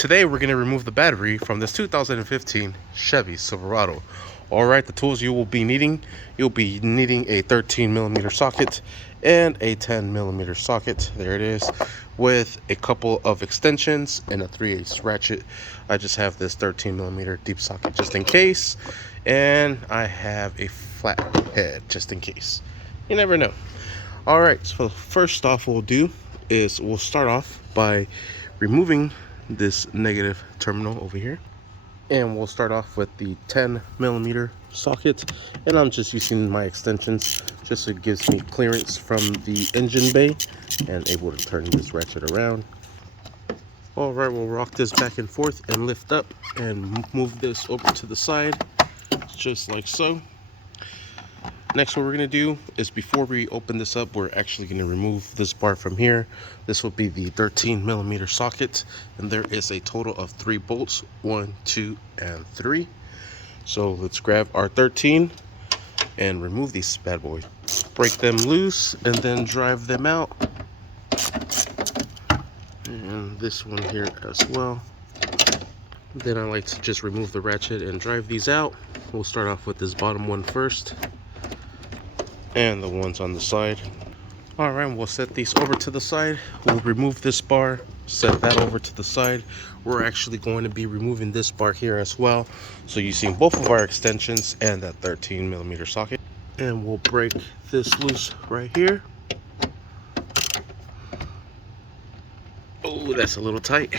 Today we're going to remove the battery from this 2015 Chevy Silverado. Alright, the tools you'll be needing a 13mm socket and a 10mm socket. There it is, with a couple of extensions and a 3/8 ratchet. I just have this 13mm deep socket just in case, and I have a flat head just in case. You never know. Alright, so first off we'll do is we'll start off by removing this negative terminal over here, and we'll start off with the 10mm socket, and I'm just using my extensions just so it gives me clearance from the engine bay and able to turn this ratchet around. All right, we'll rock this back and forth and lift up and move this over to the side just like so. Next, what we're going to do is, before we open this up, we're actually going to remove this bar from here. This will be the 13mm socket, and there is a total of 3 bolts, 1, 2, and 3. So let's grab our 13 and remove these bad boys. Break them loose and then drive them out. And this one here as well. Then I like to just remove the ratchet and drive these out. We'll start off with this bottom one first, and the ones on the side. All right, we'll set these over to the side. We'll remove this bar, set that over to the side. We're actually going to be removing this bar here as well, so using both of our extensions and that 13mm socket. And we'll break this loose right here. Oh, that's a little tight.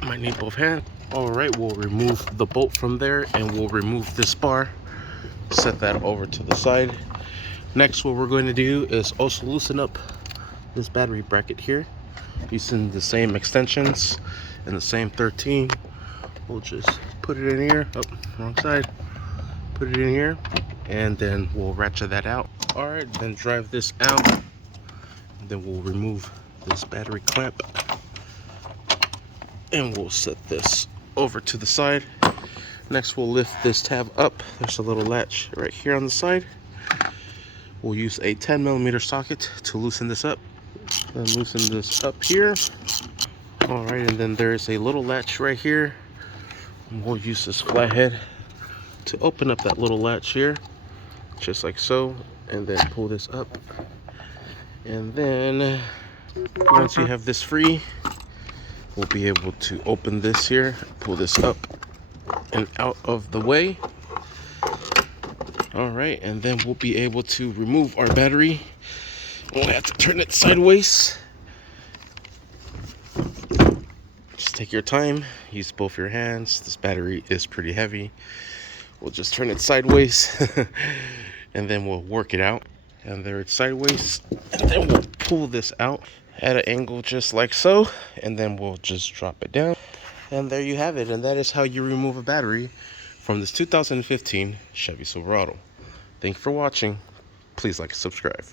Might need both hands. All right, we'll remove the bolt from there, and we'll remove this bar, set that over to the side. Next, what we're going to do is also loosen up this battery bracket here using the same extensions and the same 13. We'll just put it in here. Oh, wrong side. Put it in here, and then we'll ratchet that out. All right, then drive this out, and then we'll remove this battery clamp, and we'll set this over to the side. Next, we'll lift this tab up. There's a little latch right here on the side. We'll use a 10mm socket to loosen this up. Then loosen this up here. All right, and then there's a little latch right here. And we'll use this flathead to open up that little latch here, just like so, and then pull this up. And then once you have this free, we'll be able to open this here, pull this up and out of the way. All right, and then we'll be able to remove our battery. We'll have to turn it sideways. Just take your time, use both your hands. This battery is pretty heavy. We'll just turn it sideways and then we'll work it out. And there it's sideways, and then we'll pull this out at an angle just like so, and then we'll just drop it down. And there you have it, and that is how you remove a battery from this 2015 Chevy Silverado. Thank you for watching. Please like and subscribe.